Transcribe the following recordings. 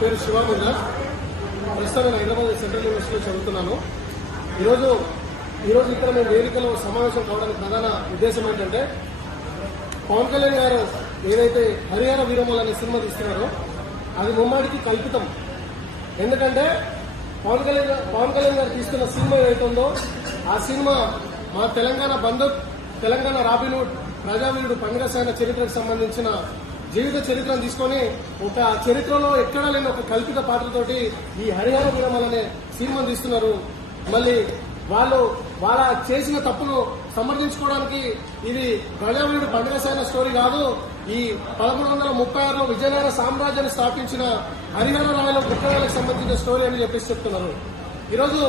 పేరు శివానంద ప్రస్తుతం నేను హైదరాబాద్ సెంట్రల్ యూనివర్సిటీలో చదువుతున్నాను. ఈరోజు ఈరోజు ఇక్కడ మేము వేదికలో సమావేశం కావడానికి ప్రధాన ఉద్దేశం ఏంటంటే పవన్ కళ్యాణ్ గారు ఏదైతే హరిహర వీరమల్ అనే సినిమా తీస్తున్నారో అది ముమ్మాడికి కల్పితం. ఎందుకంటే పవన్ కళ్యాణ్ పవన్ కళ్యాణ్ గారు తీసుకున్న సినిమా ఏదైతే ఉందో ఆ సినిమా మా తెలంగాణ బంధు తెలంగాణ రాబిన్హుడ్ ప్రజావీరుడు పండుగ సేన చరిత్రకు సంబంధించిన జీవిత చరిత్రను తీసుకొని ఒక చరిత్రలో ఎక్కడా లేని ఒక కల్పిత పాత్రతోటి ఈ హరిహర వీరమల్ అనే సినిమాను తీస్తున్నారు. మళ్ళీ వాళ్ళు వాళ్ళ చేసిన తప్పును సమర్థించుకోవడానికి ఇది ప్రజావీరుడు పండుగ సేన స్టోరీ కాదు. ఈ పదమూడు వందల ముప్పై ఆరులో విజయనగర సామ్రాజ్యాన్ని స్థాపించిన హరిహర రాయల పుట్టడానికి సంబంధించిన స్టోరీ అని చెప్పేసి చెప్తున్నారు. ఈరోజు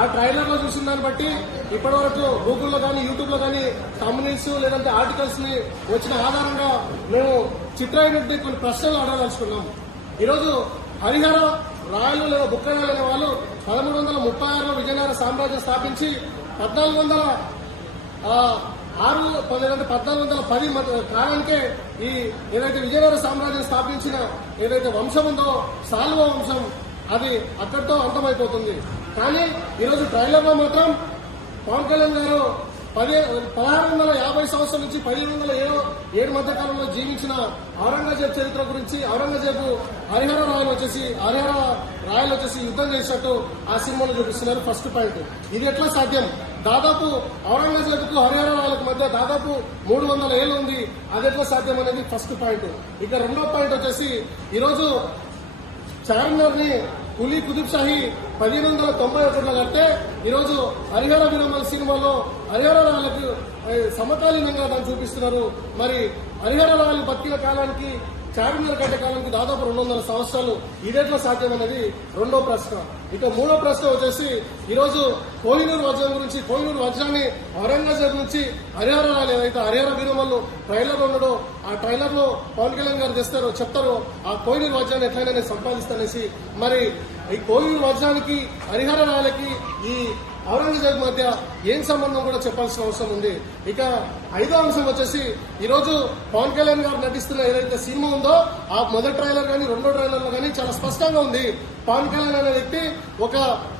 ఆ ట్రైలర్లో చూసిన దాన్ని బట్టి ఇప్పటి వరకు గూగుల్లో కానీ యూట్యూబ్లో కానీ కంపెనీస్ లేదంటే ఆర్టికల్స్ని వచ్చిన ఆధారంగా మేము చిత్రాయుడి కొన్ని ప్రశ్నలు అడగదలుచుకున్నాము ఈరోజు హరిహర రాయలు లేదా బుక్కరాయలు అనే వాళ్ళు పదమూడు వందల ముప్పై ఆరులో విజయనగర సామ్రాజ్యం స్థాపించి పద్నాలుగు వందల ఆరు లేదంటే పద్నాలుగు వందల పది మధ్య కాలానికే ఈ ఏదైతే విజయనగర సామ్రాజ్యం స్థాపించిన ఏదైతే వంశం ఉందో సాల్వ వంశం అది అక్కడితో అంతమైపోతుంది. కానీ ఈరోజు ట్రైలర్లో మాత్రం పవన్ కళ్యాణ్ గారు పది పదహారు వందల యాభై సంవత్సరం నుంచి పదిహేను వందల ఏడు ఏడు మధ్య కాలంలో జీవించిన ఔరంగజేబ్ చరిత్ర గురించి ఔరంగజేబు హరిహర రాయలు వచ్చేసి హరిహర రాయలు వచ్చేసి యుద్ధం చేసినట్టు ఆ సినిమాలో చూపిస్తున్నారు ఫస్ట్ పాయింట్. ఇది ఎట్లా సాధ్యం? దాదాపు ఔరంగజేబుకు హరిహర రాయలకు మధ్య దాదాపు మూడు వందల ఏళ్ళు ఉంది. అది ఎట్లా సాధ్యం అనేది ఫస్ట్ పాయింట్. ఇక రెండో పాయింట్ వచ్చేసి ఈరోజు చార్మినార్ కులీ కుతుబ్ షాహీ పదిహేను వందల తొంభై ఒకటిలో కడితే ఈరోజు హరిహర విరమల సినిమాలో హరిహర రాళ్ళకు సమకాలీనంగా దాన్ని చూపిస్తున్నారు. మరి హరిహర రాళ్ళు బతికిన కాలానికి చార్మినార్ కట్టకాలానికి దాదాపు రెండు వందల సంవత్సరాలు ఇదేట్లా సాధ్యం అనేది రెండో ప్రశ్న. ఇక మూడో ప్రశ్న వచ్చేసి ఈరోజు కోహినూరు వజ్రం గురించి కోహినూరు వజ్రాన్ని ఔరంగజేబ్ నుంచి హరిహర రాయలు ఏదైతే హరిహర వీరమల్లు ట్రైలర్ ఉండడో ఆ ట్రైలర్లో పవన్ కళ్యాణ్ గారు తెస్తారో చెప్తారో ఆ కోహినూరు వజ్రాన్ని ఎట్లయినా నేను సంపాదిస్తానేసి మరి ఈ కోహినూరు వజ్రానికి హరిహర రాయలకి ఈ ఔరంగజేబ్ మధ్య ఏం సంబంధం కూడా చెప్పాల్సిన అవసరం ఉంది. ఇక ఐదో అంశం వచ్చేసి ఈరోజు పవన్ కళ్యాణ్ గారు నటిస్తున్న ఏదైతే సినిమా ఉందో ఆ మొదటి ట్రైలర్ కానీ రెండో ట్రైలర్లు కానీ చాలా స్పష్టంగా ఉంది. పవన్ కళ్యాణ్ అనే వ్యక్తి ఒక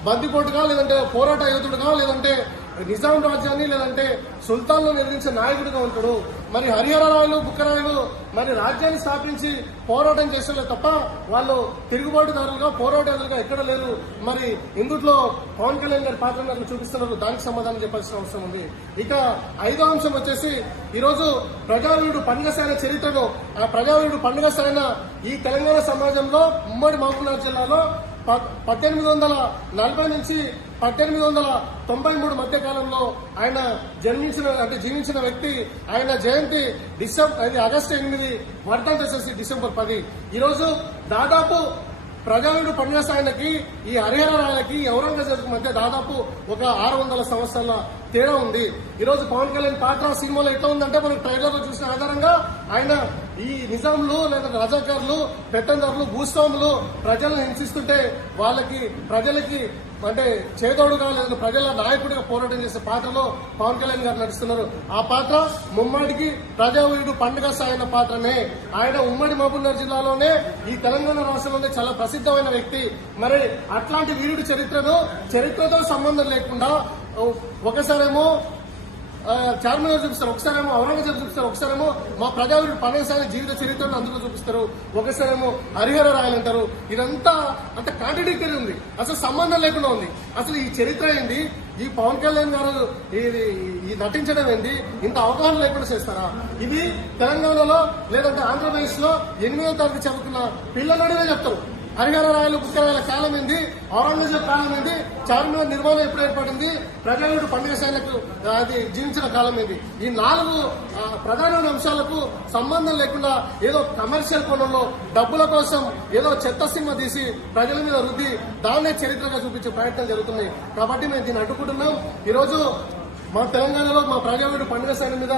బందిపోటుగా లేదంటే పోరాట యోధుడుగా లేదంటే నిజాం రాజ్యాన్ని లేదంటే సుల్తాన్లు నిర్మించే నాయకుడిగా ఉంటాడు. మరి హరిహర రాయలు బుక్కరాయలు మరి రాజ్యాన్ని స్థాపించి పోరాటం చేసేలే తప్ప వాళ్ళు తిరుగుబాటుదారులుగా పోరాటదారులుగా ఎక్కడ లేరు. మరి ఇందుట్లో పవన్ కళ్యాణ్ గారి పాత్ర నాకు చూపిస్తున్నారు. దానికి సమాధానం చెప్పాల్సిన అవసరం ఉంది. ఇక ఐదో అంశం వచ్చేసి ఈరోజు ప్రజావీరుడు పండుగ సేన చరిత్రను ఆ ప్రజావీరుడు పండుగ సేన ఈ తెలంగాణ సమాజంలో ఉమ్మడి మహబూబ్నగర్ జిల్లాలో పద్దెనిమిది వందల నలభై నుంచి పద్దెనిమిది వందల తొంభై మూడు మధ్య కాలంలో ఆయన జన్మించిన అంటే జీవించిన వ్యక్తి ఆయన జయంతి డిసెంబర్ అది ఆగస్టు ఎనిమిది వర్ధంతి వచ్చేసి డిసెంబర్ పది. ఈరోజు దాదాపు ప్రజలను పండుగ సాయనకి ఈ హరిహర రాయలకి ఔరంగజేబ్ మధ్య దాదాపు ఒక ఆరు వందల సంవత్సరాల తేడా ఉంది. ఈ రోజు పవన్ కళ్యాణ్ పాత్ర సినిమాలో ఎట్లా ఉందంటే మనం ట్రైలర్లో చూసిన ఆధారంగా ఆయన ఈ నిజాంలు లేదా రజాకారులు పెత్తందారులు భూస్వాములు ప్రజలను హింసిస్తుంటే వాళ్ళకి ప్రజలకి అంటే చేదోడుగా లేదా ప్రజల నాయకుడిగా పోరాటం చేసే పాత్రలో పవన్ కళ్యాణ్ గారు నడుస్తున్నారు ఆ పాత్ర ముమ్మాడికి ప్రజావీరుడు పండుగ సాయన పాత్రనే. ఆయన ఉమ్మడి మహబూబ్నగర్ జిల్లాలోనే ఈ తెలంగాణ రాష్ట్రంలోనే చాలా ప్రసిద్ధమైన వ్యక్తి. మరి అట్లాంటి వీరుడి చరిత్రను చరిత్రతో సంబంధం లేకుండా ఒకసారేమో చార్మినార్ చూపిస్తారు. ఒకసారేమో ఔరంగజేబ్ చూపిస్తారు. ఒకసారేమో మా ప్రజావీరుడు పనేసారి జీవిత చరిత్రను అందులో చూపిస్తారు. ఒకసారేమో హరిహర రాయాలంటారు ఇదంతా అంత కాంట్రడిక్టరీ ఉంది. అసలు సంబంధం లేకుండా ఉంది. అసలు ఈ చరిత్ర ఏంటి ఈ పవన్ కళ్యాణ్ గారు ఇది ఈ నటించడం ఏంటి ఇంత అవగాహన లేకుండా చేస్తారా? ఇది తెలంగాణలో లేదంటే ఆంధ్రప్రదేశ్లో ఎనిమిదో తరగతి చదువుకున్న పిల్లలడివే చెప్తారు. హరిహర రాయలు పుస్తకాల కాలం ఏంది ఔరంగజేబ్ కాలం ఏంది చార్మినార్ నిర్మాణం ఎప్పుడు ఏర్పడింది ప్రజాయుడు పండుగ సైనికు అది జీవించిన కాలం ఏంది ఈ నాలుగు ప్రధానమైన అంశాలకు సంబంధం లేకుండా ఏదో కమర్షియల్ కోణంలో డబ్బుల కోసం ఏదో చెత్త సినిమా తీసి ప్రజల మీద రుద్ది దాన్నే చరిత్రగా చూపించే ప్రయత్నం జరుగుతున్నాయి. కాబట్టి మేము దీన్ని అడ్డుకుంటున్నాం. ఈరోజు మా తెలంగాణలో మా ప్రజావేడు పండుగ సైన్ మీద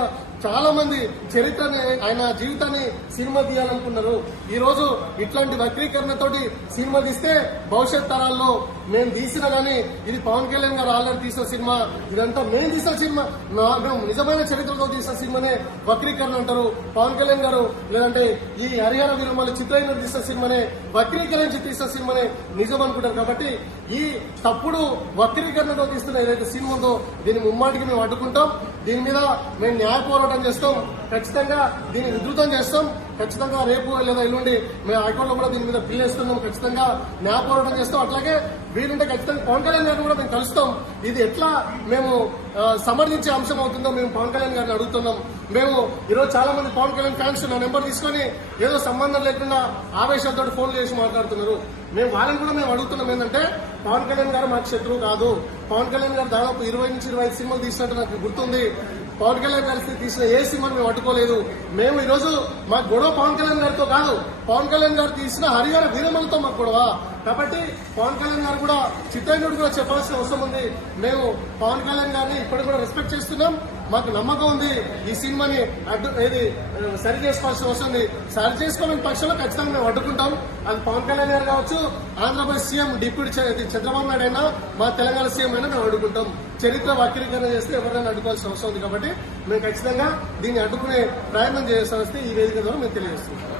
చాలా మంది చరిత్రని ఆయన జీవితాన్ని సినిమా తీయాలనుకున్నారు. ఈ రోజు ఇట్లాంటి వక్రీకరణతోటి సినిమా తీస్తే భవిష్యత్ తరాల్లో మేము తీసిన కానీ ఇది పవన్ కళ్యాణ్ గారు ఆల్రెడీ తీసిన సినిమా. ఇదంతా మేము తీసిన సినిమా. నా- మేము నిజమైన చరిత్రతో తీసిన సినిమానే వక్రీకరణ అంటారు. పవన్ కళ్యాణ్ గారు లేదంటే ఈ హరిహర వీరమల్లి చిత్రహిందుడు తీసిన సినిమానే వక్రీకరించి తీసిన సినిమానే నిజం అనుకుంటారు. కాబట్టి ఈ తప్పుడు వక్రీకరణతో తీస్తున్న ఏదైతే సినిమా ఉందో దీన్ని ముమ్మాటికి మేము అడ్డుకుంటాం. దీని మీద మేము న్యాయ పోరాటం చేస్తాం. ఖచ్చితంగా దీన్ని విధృతం చేస్తాం. ఖచ్చితంగా రేపు లేదా ఎల్లుండి మేము హైకోర్టులో కూడా దీని మీద బిల్ వేస్తున్నాం ఖచ్చితంగా న్యాయ పోరాటం చేస్తాం. అట్లాగే వీలుంటే ఖచ్చితంగా పవన్ కళ్యాణ్ గారిని కూడా మేము కలుస్తాం. ఇది ఎట్లా మేము సమర్థించే అంశం అవుతుందో మేము పవన్ కళ్యాణ్ గారిని అడుగుతున్నాం. మేము ఈరోజు చాలా మంది పవన్ కళ్యాణ్ ఫ్యాన్స్ నా నెంబర్ తీసుకొని ఏదో సంబంధం లేకుండా ఆవేశాలతో ఫోన్ చేసి మాట్లాడుతున్నారు. మేము వాళ్ళని కూడా మేము అడుగుతున్నాం ఏంటంటే పవన్ కళ్యాణ్ గారు మాకు శత్రువు కాదు. పవన్ కళ్యాణ్ గారు దాదాపు ఇరవై నుంచి ఇరవై ఐదు సినిమాలు తీసినట్టు నాకు గుర్తుంది. పవన్ కళ్యాణ్ గారి తీసిన ఏ సినిమా మేము పట్టుకోలేదు. మేము ఈరోజు మా గొడవ పవన్ కళ్యాణ్ గారితో కాదు. పవన్ కళ్యాణ్ గారు తీసిన హరిహర వీరమలతో మాకు గొడవ. కాబట్టి పవన్ కళ్యాణ్ గారు కూడా చిత్రాంగుడు కూడా చెప్పాల్సిన అవసరం ఉంది. మేము పవన్ కళ్యాణ్ గారిని ఇప్పటికి కూడా రెస్పెక్ట్ చేస్తున్నాం. మాకు నమ్మకం ఉంది. ఈ సినిమాని అడ్డు ఏది సరి చేసుకోవాల్సిన అవసరం ఉంది. సరి చేసుకోలేని పక్షంలో ఖచ్చితంగా మేము అడ్డుకుంటాం. అది పవన్ కళ్యాణ్ గారు కావచ్చు ఆంధ్రప్రదేశ్ సీఎం డిప్యూటీ చంద్రబాబు నాయుడు అయినా మా తెలంగాణ సీఎం అయినా మేము అడ్డుకుంటాం. చరిత్ర వక్రీకరణ చేస్తే ఎవరైనా అడ్డుకోవాల్సిన అవసరం ఉంది కాబట్టి మేము ఖచ్చితంగా దీన్ని అడ్డుకునే ప్రయత్నం చేయాల్సి వస్తే ఈ వేదిక ద్వారా మేము తెలియజేస్తున్నాం.